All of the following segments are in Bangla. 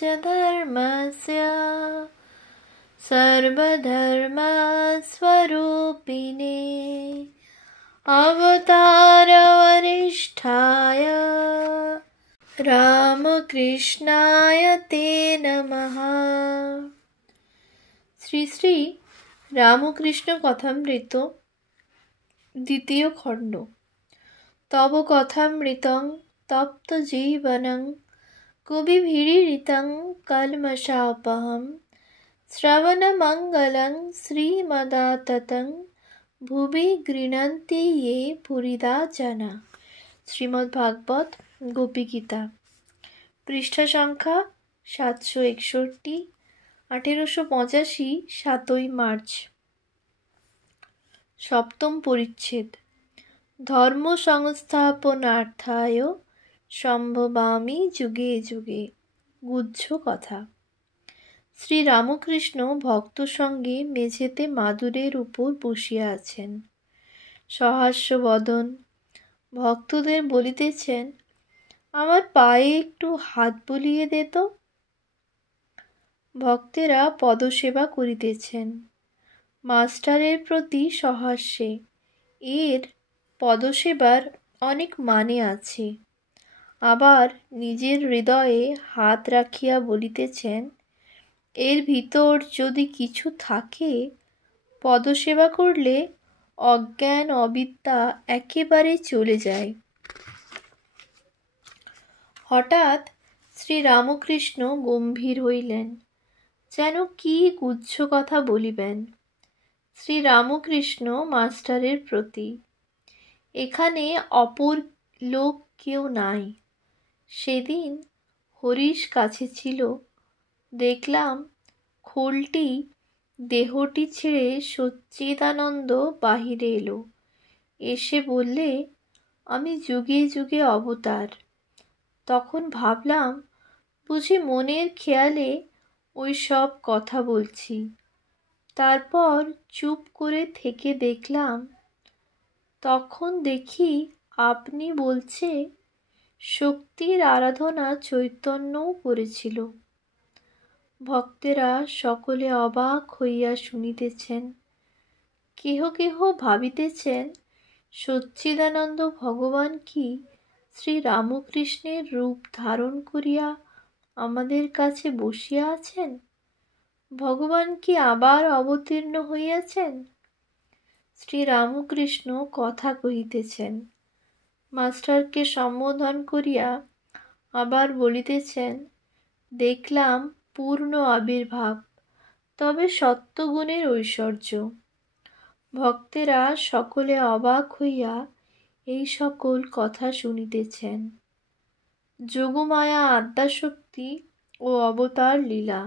च धर्मस्य सर्वधर्मस्वरूपिणे अवतारवरिष्ठाय রামকৃষ্ণায় তে নমঃ। শ্রী শ্রী রামকৃষ্ণ কথামৃত দ্বিতীয় খণ্ড। তব কথামৃতং তপ্ত জীবনং কবিভিরীরিতং কল্মষাপহম শ্রবণমঙ্গলং শ্রীমদাততং ভুবি গৃণন্তি ये পুরিদা জনা। শ্রীমদ্ভাগবত গোপীগীতা, পৃষ্ঠা সংখ্যা 761, 1885, 7 মার্চ। সপ্তম পরিচ্ছেদ। ধর্ম সংস্থাপনার্থায় সম্ভবামি যুগে যুগে। গুহ্য কথা। শ্রী রামকৃষ্ণ ভক্ত সঙ্গে মেঝেতে মাদুরের উপর বসিয়া আছেন। সহাস্য বদন, ভক্তদের বলিতেছেন, আমার পায়ে একটু হাত বুলিয়ে দে তো। ভক্তেরা পদসেবা করিতেছেন। মাস্টারের প্রতি সহাস্যে। এর পদসেবার অনেক মানে আছে। আবার নিজের হৃদয়ে হাত রাখিয়া বলিতেছেন, এর ভিতর যদি কিছু থাকে, পদসেবা করলে অজ্ঞান অবিদ্যা একেবারে চলে যায়। হঠাৎ শ্রী রামকৃষ্ণ গম্ভীর হইলেন, যেন কি গুহ্য কথা বলিবেন। শ্রী রামকৃষ্ণ মাস্টারের প্রতি, এখানে অপর লোক কেউ নাই। সেদিন হরিশ কাছে ছিল, দেখলাম খোলটি দেহটি ছেড়ে সচ্চিদানন্দ বাহিরে এলো। এসে বললে, আমি যুগে যুগে অবতার। তখন ভাবলাম, বুঝি মনের খেয়ালে ওই সব কথা বলছি। তারপর চুপ করে থেকে দেখলাম। তখন দেখি আপনি বলছে, শক্তির আরাধনা চৈতন্যও করেছিল। ভক্তেরা সকলে অবাক হইয়া শুনিতেছেন। কেহ কেহ ভাবিতেছেন, সচ্চিদানন্দ ভগবান কি শ্রী রামকৃষ্ণের রূপ ধারণ করিয়া আমাদের কাছে বসিয়া আছেন? ভগবান কি আবার অবতীর্ণ হইয়াছেন? শ্রী রামকৃষ্ণ কথা কহিতেছেন, মাস্টারকে সম্বোধন করিয়া আবার বলিতেছেন, দেখলাম পূর্ণ আবির্ভাব, তবে সত্যগুণের ঐশ্বর্য। ভক্তেরা সকলে অবাক হইয়া এই সকল কথা শুনিতেছেন। যোগমায়া আদ্যাশক্তি ও অবতার লীলা।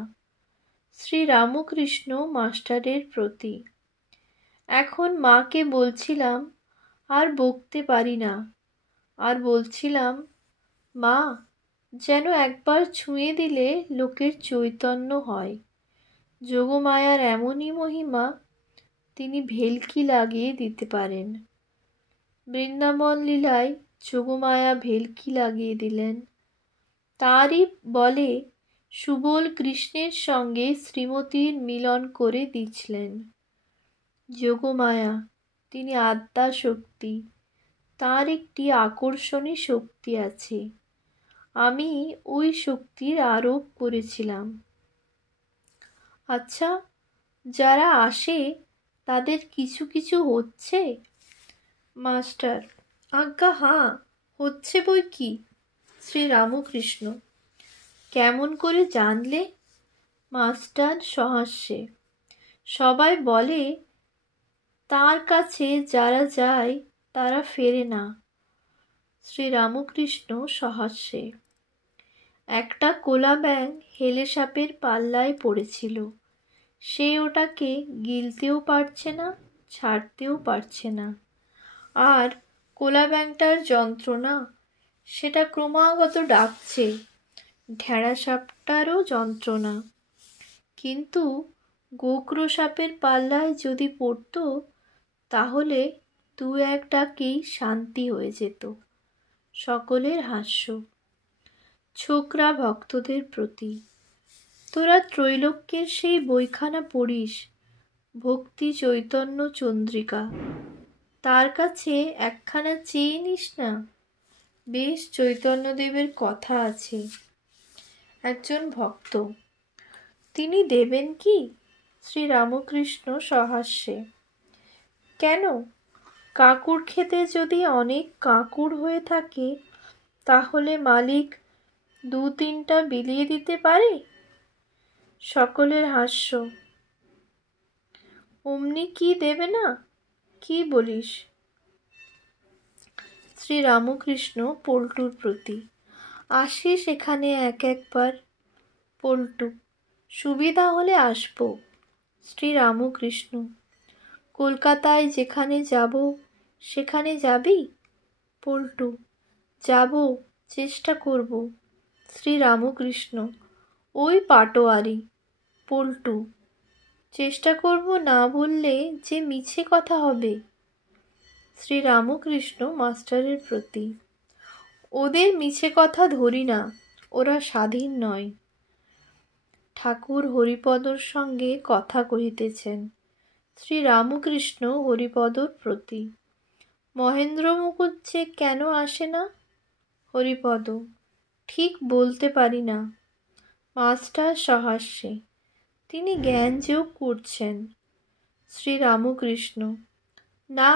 শ্রী রামকৃষ্ণ মাস্টারের প্রতি, এখন মাকে বলছিলাম, আর বকতে পারি না। আর বলছিলাম, মা, যেন একবার ছুঁয়ে দিলে লোকের চৈতন্য হয়। যোগমায়ার এমনই মহিমা, তিনি ভেলকি লাগিয়ে দিতে পারেন। বৃন্দাবন লীলায় যোগমায়া ভেলকি লাগিয়ে দিলেন। তারই বলে সুবল কৃষ্ণের সঙ্গে শ্রীমতীর মিলন করে দিচ্ছিলেন। যোগমায়া, তিনি আদ্যা শক্তি, তার একটি আকর্ষণী শক্তি আছে। আমি ওই শক্তির আরোপ করেছিলাম। আচ্ছা, যারা আসে তাদের কিছু কিছু হচ্ছে? মাস্টার, আজ্ঞা হাঁ, হচ্ছে বই কি। শ্রী রামকৃষ্ণ, কেমন করে জানলে? মাস্টার সহাস্যে, সবাই বলে তার কাছে যারা যায় তারা ফেরে না। শ্রী রামকৃষ্ণ সহাস্যে, একটা কোলা ব্যাঙ হেলে সাপের পাল্লায় পড়েছিল। সে ওটাকে গিলতেও পারছে না, ছাড়তেও পারছে না। আর কোলা ব্যাঙটার যন্ত্রণা, সেটা ক্রমাগত ডাকছে। ঢেড়া সাপটারও যন্ত্রণা। কিন্তু গোখরো সাপের পাল্লায় যদি পড়ত, তাহলে দু এক ডাকেই শান্তি হয়ে যেত। সকলের হাস্য। ছোকরা ভক্তদের প্রতি, তোরা ত্রৈলোক্যের সেই বইখানা পড়িস, ভক্তি চৈতন্য চন্দ্রিকা, তার কাছে একখানা চেয়ে নিস না। বেশ চৈতন্যদেবের কথা আছে। একজন ভক্ত, তিনি দেবেন কি? শ্রীরামকৃষ্ণ সহাস্যে, কেন? কাঁকুড় খেতে যদি অনেক কাঁকুড় হয়ে থাকে তাহলে মালিক 2-3টা বিলিয়ে দিতে পারে। সকলের হাস্য। অমনি কি দেবে না? কি বলিস? শ্রীরামকৃষ্ণ পল্টুর প্রতি, আসিস এখানে একবার। পল্টু, সুবিধা হলে আসবো। শ্রীরামকৃষ্ণ, কলকাতায় যেখানে যাব সেখানে যাবি? পল্টু, যাব, চেষ্টা করব। শ্রীরামকৃষ্ণ, ওই পাটোয়ারি। পল্টু, চেষ্টা করব না বললে যে মিছে কথা হবে। শ্রীরামকৃষ্ণ মাস্টারের প্রতি, ওদের মিছে কথা ধরি না, ওরা স্বাধীন নয়। ঠাকুর হরিপদর সঙ্গে কথা কহিতেছেন। শ্রীরামকৃষ্ণ হরিপদর প্রতি, মহেন্দ্র মুখুজ্জে কেন আসে না? হরিপদ, ঠিক বলতে পারি না। মাস্টার সহাস্যে, তিনি জ্ঞান যোগ করছেন। শ্রীরামকৃষ্ণ, না,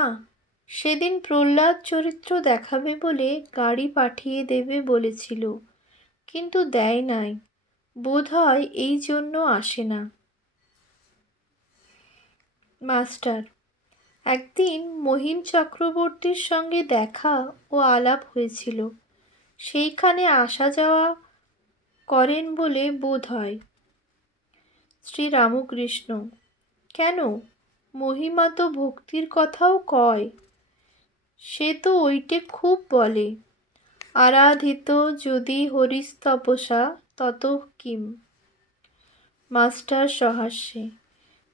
সেদিন প্রহ্লাদ চরিত্র দেখাবে বলে গাড়ি পাঠিয়ে দেবে বলেছিল, কিন্তু দেয় নাই, বোধ হয় এই জন্য আসে না। মাস্টার, একদিন মহিম চক্রবর্তীর সঙ্গে দেখা ও আলাপ হয়েছিল, সেইখানে আসা যাওয়া করেন বলে বোধ হয়। শ্রীরামকৃষ্ণ, কেন? মহিমা তো ভক্তির কথাও কয়, সে তো ওইটে খুব বলে, আরাধিত যদি হরিস্তপসা তত কিম। মাস্টার সহাস্যে,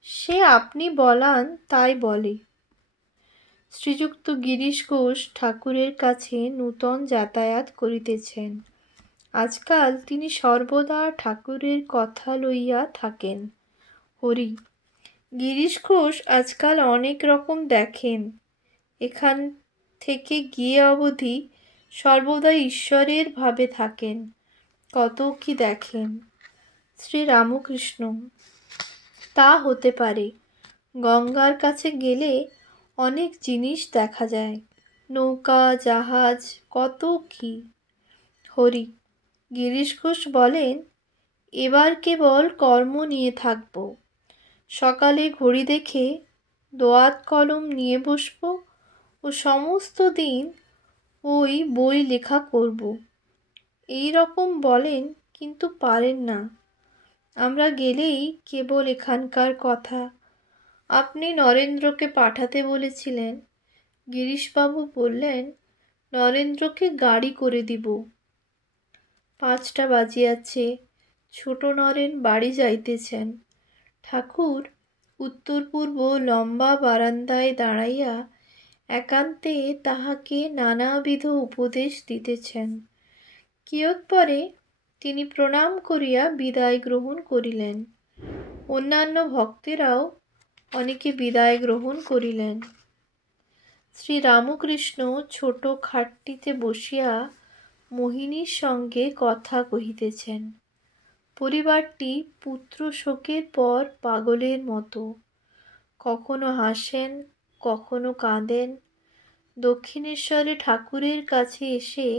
সে আপনি বলান তাই বলে। শ্রীযুক্ত গিরিশ ঘোষ ঠাকুরের কাছে নূতন যাতায়াত করিতেছেন। আজকাল তিনি সর্বদা ঠাকুরের কথা লইয়া থাকেন। হরি, গিরিশ ঘোষ আজকাল অনেক রকম দেখেন, এখান থেকে গিয়ে অবধি সর্বদা ঈশ্বরের ভাবে থাকেন, কত কি দেখেন। শ্রীরামকৃষ্ণ, তা হতে পারে, গঙ্গার কাছে গেলে অনেক জিনিস দেখা যায়, নৌকা জাহাজ কত কি। হরি, গিরিশ ঘোষ বলেন, এবার কেবল কর্ম নিয়ে থাকব, সকালে ঘড়ি দেখে দোয়াত কলম নিয়ে বসব ও সমস্ত দিন ওই বই লেখা করব, এই রকম বলেন, কিন্তু পারেন না। আমরা গেলেই কেবল এখানকার কথা। আপনি নরেন্দ্রকে পাঠাতে বলেছিলেন, গিরিশবাবু বললেন নরেন্দ্রকে গাড়ি করে দিব। 5টা বাজিয়াছে, ছোট নরেন বাড়ি যাইতেছেন। ঠাকুর উত্তর পূর্ব লম্বা বারান্দায় দাঁড়াইয়া একান্তে তাহাকে নানাবিধ উপদেশ দিতেছেন। কিয়ৎ পরে তিনি প্রণাম করিয়া বিদায় গ্রহণ করিলেন। অন্যান্য ভক্তেরাও অনেকে বিদায় গ্রহণ করিলেন। শ্রীরামকৃষ্ণ ছোট খাটটিতে বসিয়া মোহিনীর সঙ্গে কথা কহিতেছেন। পরিবারটি পুত্র শোকের পর পাগলের মতো, কখনো হাসেন, কখনো কাঁদেন। দক্ষিণেশ্বরে ঠাকুরের কাছে এসে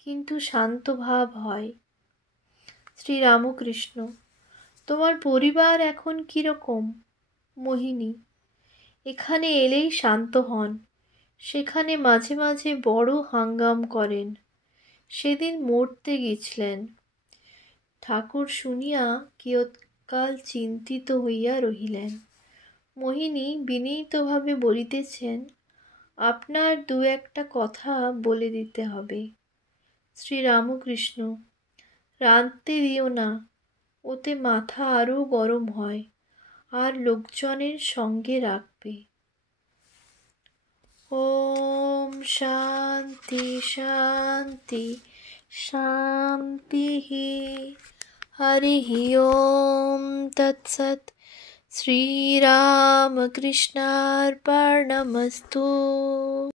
কিন্তু শান্ত ভাব হয়। শ্রীরামকৃষ্ণ, তোমার পরিবার এখন কিরকম? মোহিনী, এখানে এলেই শান্ত হন, সেখানে মাঝে মাঝে বড় হাঙ্গাম করেন। সেদিন মরতে গেছিলেন। ঠাকুর শুনিয়া কিয়ৎকাল চিন্তিত হইয়া রহিলেন। মোহিনী বিনীতভাবে বলিতেছেন, আপনার 2-1টা কথা বলে দিতে হবে। শ্রীরামকৃষ্ণ, রাঁধতে দিও না, ওতে মাথা আরও গরম হয়, আর লোকজনের সঙ্গে রাখবে। ওম শান্তি শান্তি শান্তি। हरिः ओम तत्सत्। श्रीरामकृष्णार्पणमस्तु।